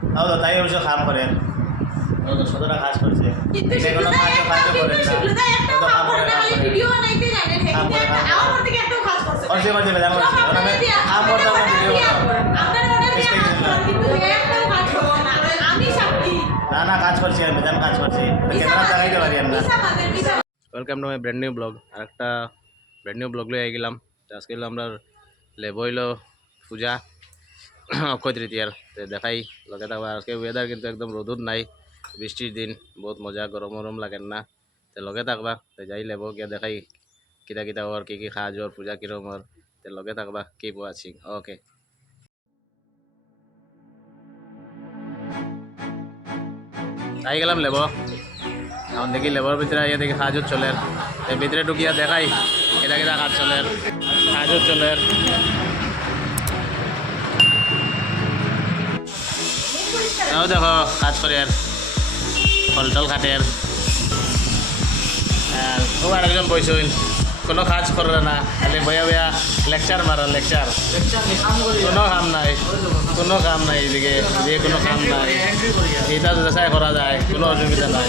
Hello তাই অবশ্য কাম করেন সদরা কাজ করছে কিন্তু এটা কোনো কাজ করেন না শিবলুদা একটা তো কাম কাম করে করে না খালি ভিডিও বানাইতে জানে কাম করে, কাম করে। আমার থেকে একটা কাজ করছে করছে করছে বেদাম করছে আমি কাম করতাম না ভিডিও করতাম আপনার অনেক চেষ্টা করি না। কিন্তু একটা কাজ করছে না আমি সাক্ষী না কাজ করছি আমি বেদাম কাজ করছি ক্যামেরা দেখাইতে পারি না মিছা বাদের মিছা welcome to my brand new blog আর একটা ব্র্যান্ড নিউ ব্লগ লই গেলাম আজকে হলো আমরা লেব হইলো পূজা অক্ষয় তৃতীয়ার তো দেখাই লগে থাকবা আজকে ওয়েদার কিন্তু একদম রোদুর নাই বৃষ্টির দিন বহুত মজা গরম গরম লাগেন না তো লগে থাকবা তো যাই লেব গিয়ে দেখাই কিতা কিতা ওর কি খাওয়া যাওয়ার পূজা কিরম ওর তো লগে থাকবা কি আছি ওকে আই গেলাম লেব এখন দেখি লেবর ভিতরে আইয়া দেখি সাহায্য চলের এই ভিতরে ঢুকিয়া দেখাই এটা কিটা কাজ চলের সাহায্য চলের তাও দেখো কাজ করে আর ফলটল খাটের আর ও আরেকজন বইসইল কোনো কাজ করে না খালি বয়া বয়া লেকচার মারা লেকচার কোনো কাম নাই এদিকে এদিকে কোনো কাম নাই এটা যাচাই করা যায় কোনো অসুবিধা নাই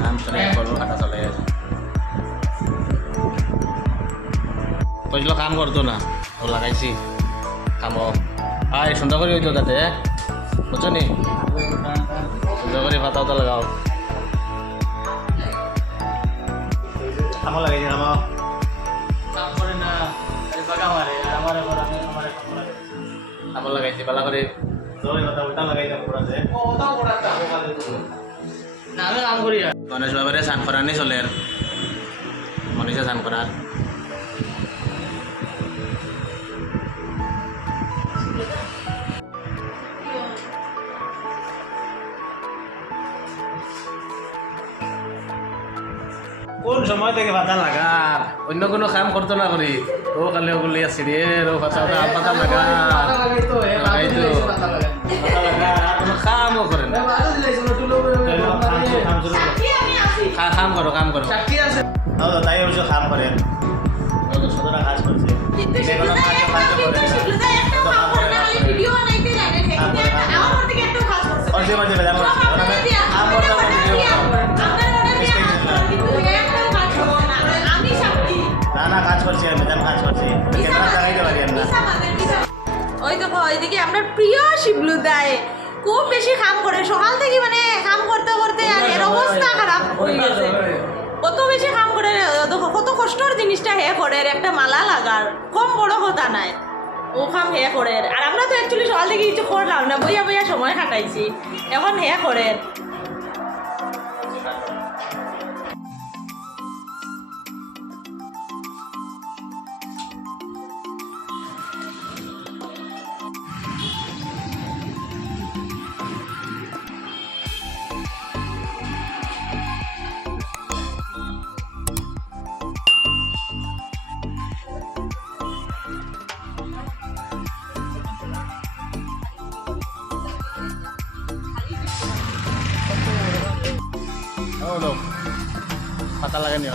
কাম চলে করবো খাটা চলে কইছিল কাম করতো না ও লাগাইছি কামো আয় সুন্দর করে হইতো তাতে বুঝছো নি সুন্দর করে পাতা উতা লাগাও কামো লাগাইছি কামো কাম করে না কামো লাগাইছি পালা করে উল্টা লাগাইছি গণেশ বাবারে স্নান করানি চলে মনীষা স্নান করার কোন সময় থেকে পাতা লাগার অন্য কোনো কাম করতো না করি ও কালে ওগুলি আসছি রে ও পাতা পাতা লাগা লাগাইতো পাতা লাগা কোনো কামও করে না কাম করো তাই অবশ্য কাম করেন সদরা কাজ করছে কিন্তু এটা কোনো শিবলুদা একটা কাম করে না খালি ভিডিও বানাইতে জানে আমার থেকে একটা কাজ করছে করছে করছে বেদাম করছে কাম করতাম না ভিডিও করতাম চেষ্টা করি না কিন্তু একটা কাজ করছে না আমি সাক্ষী না কাজ করছি আমি বেদাম কাজ করছি ক্যামেরা দেখাইতে পারি না মিছা বাদের মিছা ওই দেখো ওইদিকে আমরা প্রিয় শিবলুদায় খুব বেশি কাম করে সকাল থেকে মানে কাম করতে করতে আর এর অবস্থা খারাপ হয়ে গেছে কত বেশি কাম করে দেখো কত কষ্টর জিনিসটা হে করে একটা মালা লাগার কম বড় কথা নাই ও কাম হে করে আর আমরা তো অ্যাকচুয়ালি সকাল থেকে কিছু করলাম না বইয়া বইয়া সময় কাটাইছি এখন হে করে হলো পাতা লাগানিও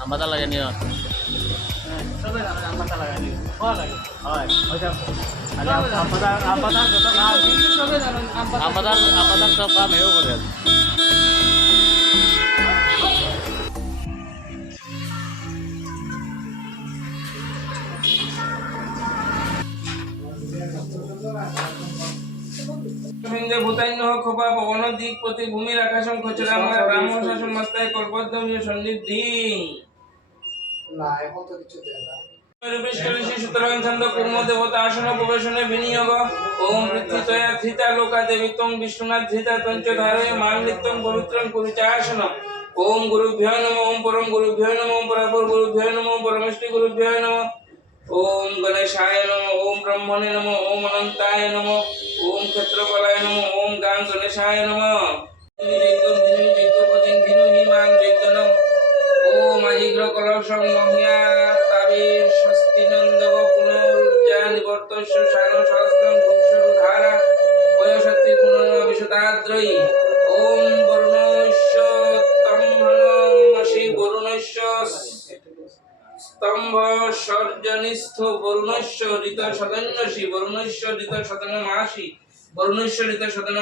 আম পাতা লাগানিও আমাদের সব কাম হেও করে হিন্দে ভূতান্য খোপা পবন দিক প্রতি ভূমির আকাশম খচরা আমার ব্রাহ্মণ শাসন মাস্তায় কল্পদ্রমীয় সন্নিধি না এখন তো কিছু দেয় না রূপেশ কলিশি সুতরাং ছন্দ কুর্ম দেবতা আসন প্রবেশনে বিনিয়োগ ওম পৃথ্বীতয়া ধৃতা লোকা দেবিতং বিষ্ণুনাথ ধৃতা তঞ্চ ধারয় মান নিত্যং পবিত্রং কুরুচাসন ওম গুরুভ্যো নমঃ ওম পরম গুরুভ্যো নমঃ ওম পরাপর গুরুভ্যো নমঃ পরমেষ্টি গুরুভ্যো নমঃ ওম গণেশায় নমঃ ওম ব্রহ্মণে নমঃ ওম অনন্তায় নমঃ ওম ক্ষেত্রপালায় নমঃ ওম গাং গণেশায় নমঃ যজ্ঞম দিনু যজ্ঞপতিং দিনু হিমাং যজ্ঞনম ওম আজিগ্র কলসং মহিয়া তাবির স্বস্তি নন্দব পুনরুজ্জা নিবর্তস্য শান সহস্রং ভুক্ষরু ধারা বয়সত্তি পুনরবিশতাদ্রয়ী ওম বরুণস্য তম্ভনমসি বরুণস্য বরুণস্য স্তম্ভ সর্জনিস্থ বরুণস্য ঋত সদন্যসি বরুণস্য ঋত সদন মাসি বরুণস্য ঋত সদন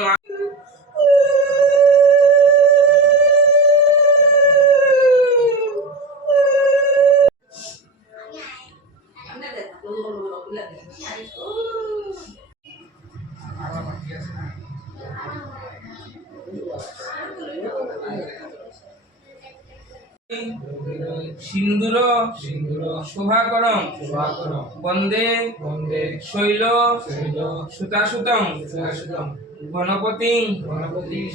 সিন্দুর শোভাকরম বন্দে শৈল সুতাসুতং গণপতিং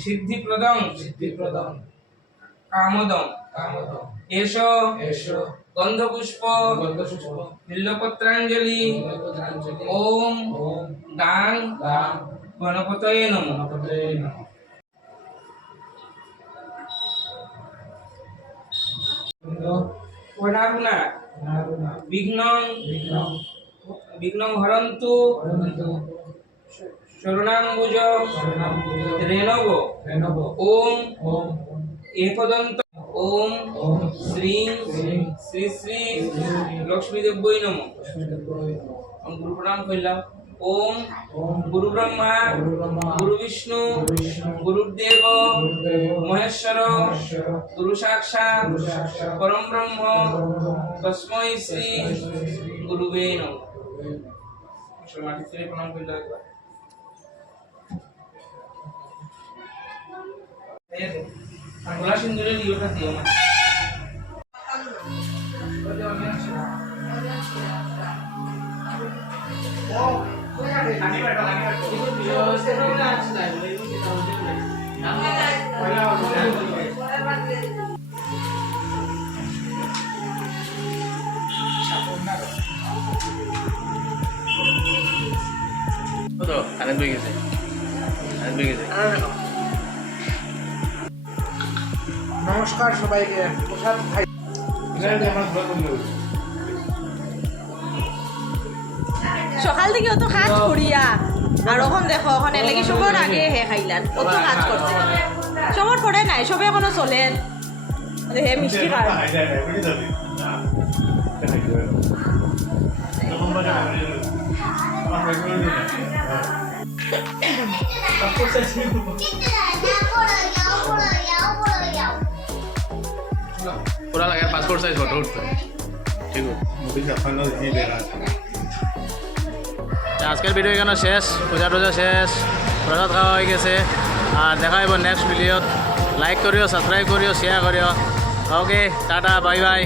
সিদ্ধিপ্রদং কামদং এষ গন্ধপুষ্প বিল্লপত্রাঞ্জলি ওম গাং গণপতয়ে নমঃ। প্রণামনা বিঘ্নং হরন্তু শরণাম্বুজ রেণব ওম একদন্ত ওম শ্রীং শ্রী শ্রী লক্ষ্মী দেব্যই নমঃ। গুরু প্রণাম করলাম। ওম গুরু ব্রহ্মা গুরু বিষ্ণু গুরুদেব মহেশ্বর গুরু সাক্ষাৎ পরম ব্রহ্ম তস্मै শ্রী গুরুবে নমঃ। মাটি ছেড়ে প্রণাম করলাম একবার। গোলা সিন্দুরের ইয়েটা দিও না। তো কারেন্ট হয়ে গেছে নমস্কার সবাইকে। প্রসাদ খাই। সকাল থেকে অত কাজ করিয়া আর এখন দেখো এখন এর লাগি সবার আগে হে খাইলাম অত কাজ করছে সবার পড়ে নাই সবে এখনো চলেন হে মিষ্টি খায় पूरा लगा पासपोर्ट साइज फोटो उठता है ठीक है। আজকের ভিডিও এখানে শেষ, পূজা টুজা শেষ, প্রসাদ খাওয়া হয়ে গেছে। আর দেখা হইব নেক্সট ভিডিওত। লাইক করিও, সাবস্ক্রাইব করিও, শেয়ার করিও। ওকে টাটা, বাই বাই।